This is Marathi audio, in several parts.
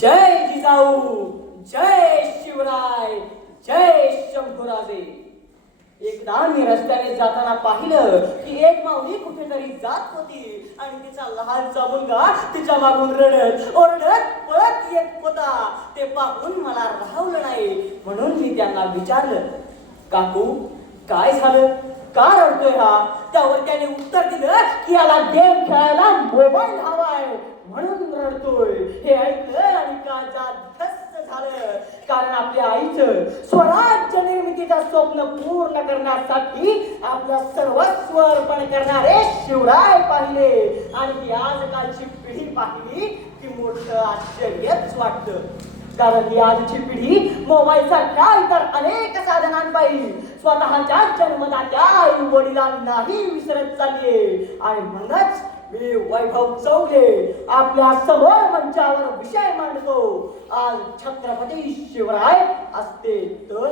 जय जिजाऊ जय शिवराय जय शंभूराजे एकदा मी रस्त्याने जाताना पाहिलं की एक माऊली कुठेतरी जात होती आणि तिचा लहानचा मुलगा तिच्या मागून रडत ओरडत पळत येत होता. ते पाहून मला राहवलं नाही. म्हणून मी त्यांना विचारलं काकू काय झालं? का रडतोय हा? त्यावर त्याने उत्तर दिलं की याला गेम खेळायला मोबाईल हवाय म्हणून रडतोय. हे ऐकलं आणि झालं. कारण आपल्या आईचं स्वराज्य निर्मितीचं स्वप्न पूर्ण करण्यासाठी आपलं सर्वस्व अर्पण करणारे शिवराय पाहिले. आणि आजकालची पिढी पाहिली की मोठं आश्चर्यच वाटतं. कारण ही आजची पिढी मोबाईल काय तर अनेक साधनांपायी स्वतःच्या जन्मदात्या आई वडिलांनाही विसरत चालली आणि म्हणूनच मी वैभव चौघे आपल्यासमोर मंचावर विषय मांडतो. आज छत्रपती शिवराय असते तर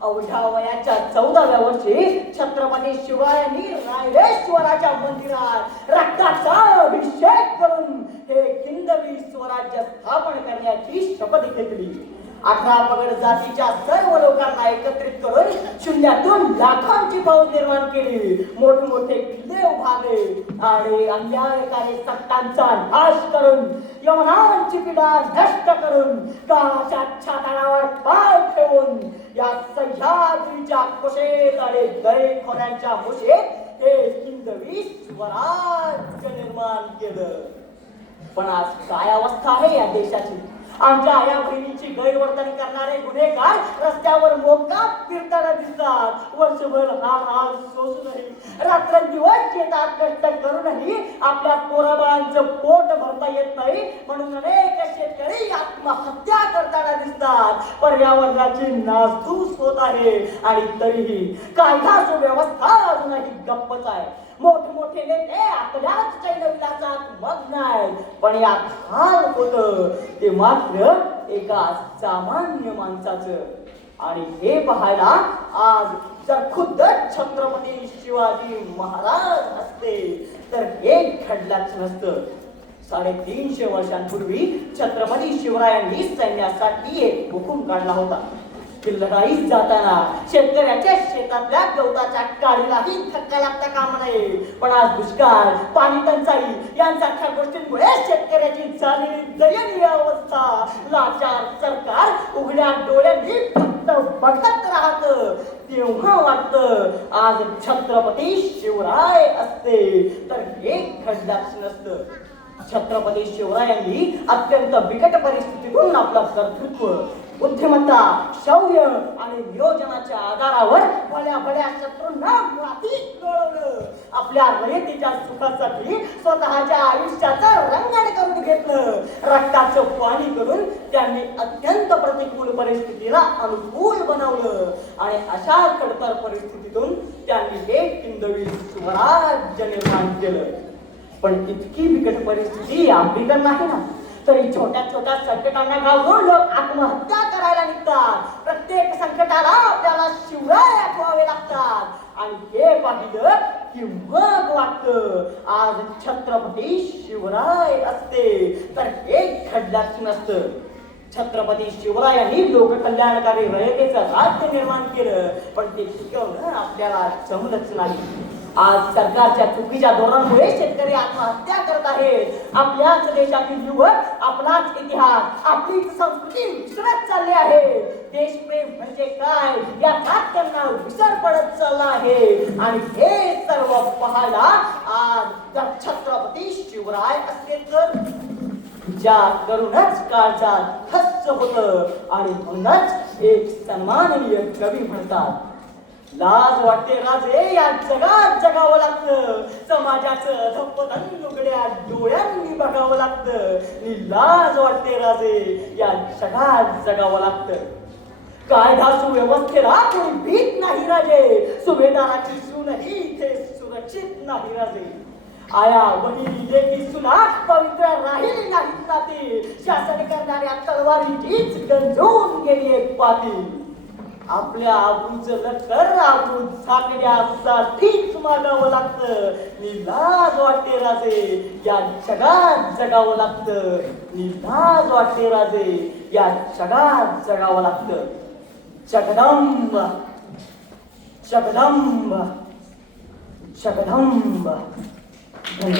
अवघ्या वयाच्या चौदाव्या वर्षी छत्रपती शिवरायांनी रायरेश्वराच्या मंदिरात रक्ताचा अभिषेक करून हे किंदवी स्वराज्य स्थापन करण्याची शपथ घेतली. अठरा पगड जातीच्या सर्व लोकांना एकत्रित करून शून्यातून लाखांची फौज निर्माण केली. मोठमोठे किल्ले उभारले आणि अन्यायकारी सत्तांचा नाश करून यवनांची पिढा नष्ट करून काळाच्या छाताडावर पाय ठेवून या सह्याद्रीच्या कुशेत आणि दरेखोऱ्यांच्या मुशेत हे हिंदवी स्वराज्य निर्माण केलं. पण आज काय अवस्था आहे या देशाची? आमच्या आया बहिणीची गैरवर्तन करणारे गुन्हेगार रस्त्यावर मोका फिरताना दिसतात. वर्षभर हार हाल सोसूनही रात्रंदिवस शेतात कष्ट करूनही आपल्या पोराबाळांचं पोट भरता येत नाही. म्हणून अनेक शेतकरी आत्महत्या करताना दिसतात. पर्यावरणाची नासधूस होत आहे. आणि तरीही कायदा सुव्यवस्था अजूनही गप्पच आहे. मोठमोठे नेते आपल्याच चैनविलासात मग्न आहेत पण यात हाल होत. ते मात्र एका सामान्य माणसाचं. आणि हे पाहायला आज जर खुद्द छत्रपती शिवाजी महाराज असते तर हे घडलंच नसतं. साडेतीनशे वर्षांपूर्वी छत्रपती शिवरायांनी सैन्यासाठी एक हुकूम काढला होता. लढाईत जाताना शेतकऱ्याच्या शेतातल्या गवताच्या काळीलाही धक्का लागता काम नये. पण आज दुष्काळ पाणी टंचाई यांसारख्या गोष्टींमुळे शेतकऱ्याची झालेली दयनीय अवस्था. लाचार सरकार उघड्या डोळ्यांनी फक्त बघत राहत. तेव्हा वाटत आज छत्रपती शिवराय असते. तर हे घडलाच नसतं. छत्रपती शिवरायांनी अत्यंत बिकट परिस्थितीतून आपलं कर्तृत्व बुद्धिमत्ता शौर्य आणि नियोजनाच्या आधारावर भल्या भल्या शत्रूंना मातीत लोळवलं आपल्या रयतीच्या सुखासाठी स्वतःच्या आयुष्याचं रंगण करून घेतलं. रक्ताचं पाणी करून त्यांनी अत्यंत प्रतिकूल परिस्थितीला अनुकूल बनवलं. आणि अशा खडतर परिस्थितीतून त्यांनी हे किंदवी स्वराज्य निर्माण केलं. पण इतकी बिकट परिस्थिती आपली तर नाही ना. तरी छोट्या छोट्या संकटांना घाबरून लोक आत्महत्या करायला निघतात. प्रत्येक संकटाला आपल्याला शिवराय आठवावे लागतात. आणि हे पाहिलं की मग वाटत आज छत्रपती शिवराय असते. तर हे घडलाच नसतं छत्रपती शिवरायांनी लोककल्याणकारी रयतेचं राज्य निर्माण केलं पण ते शिकवलं आपल्याला जमलंच नाही. आज सरकारच्या चुकीच्या धोरणामुळे शेतकरी आत्महत्या करत आहेत. आपल्याच देशातील युवक आपलाच इतिहास आपलीच संस्कृती विसरत चालले आहे देशप्रेम म्हणजे काय याचाच त्यांना विसर पडत चालला आहे. आणि हे सर्व पाहायला आज छत्रपती शिवराय असले तर ज्या करूनच काळजात खच्च होत आणि म्हणूनच एक सन्माननीय कवी म्हणतात लाज वाटते राजे या जगात जगावं लागतं. समाजाचं धप्पधन उघड्या डोळ्यांनी बघावं लागतं. नि लाज वाटते राजे या जगात जगावं लागतं. कायदा सुव्यवस्थेला कोणी भीत नाही राजे. सुभेदाराची सूनही इथे सुरक्षित नाही राजे. आया बहिणी लेकी सुना पवित्र राहिली नाहीत नाते. शासन करणाऱ्या तलवारीचीच गंजून गेली एक पाती आपल्या आबरूचं लकर आबरू झाकण्यासाठीच मागावं लागतं. निलाज वाटते राजे. या जगात जगावं लागतं. निलाज वाटते राजे. या जगात जगावं लागतं. जगदंब. जगदंब. जगदंब. धन्यवाद.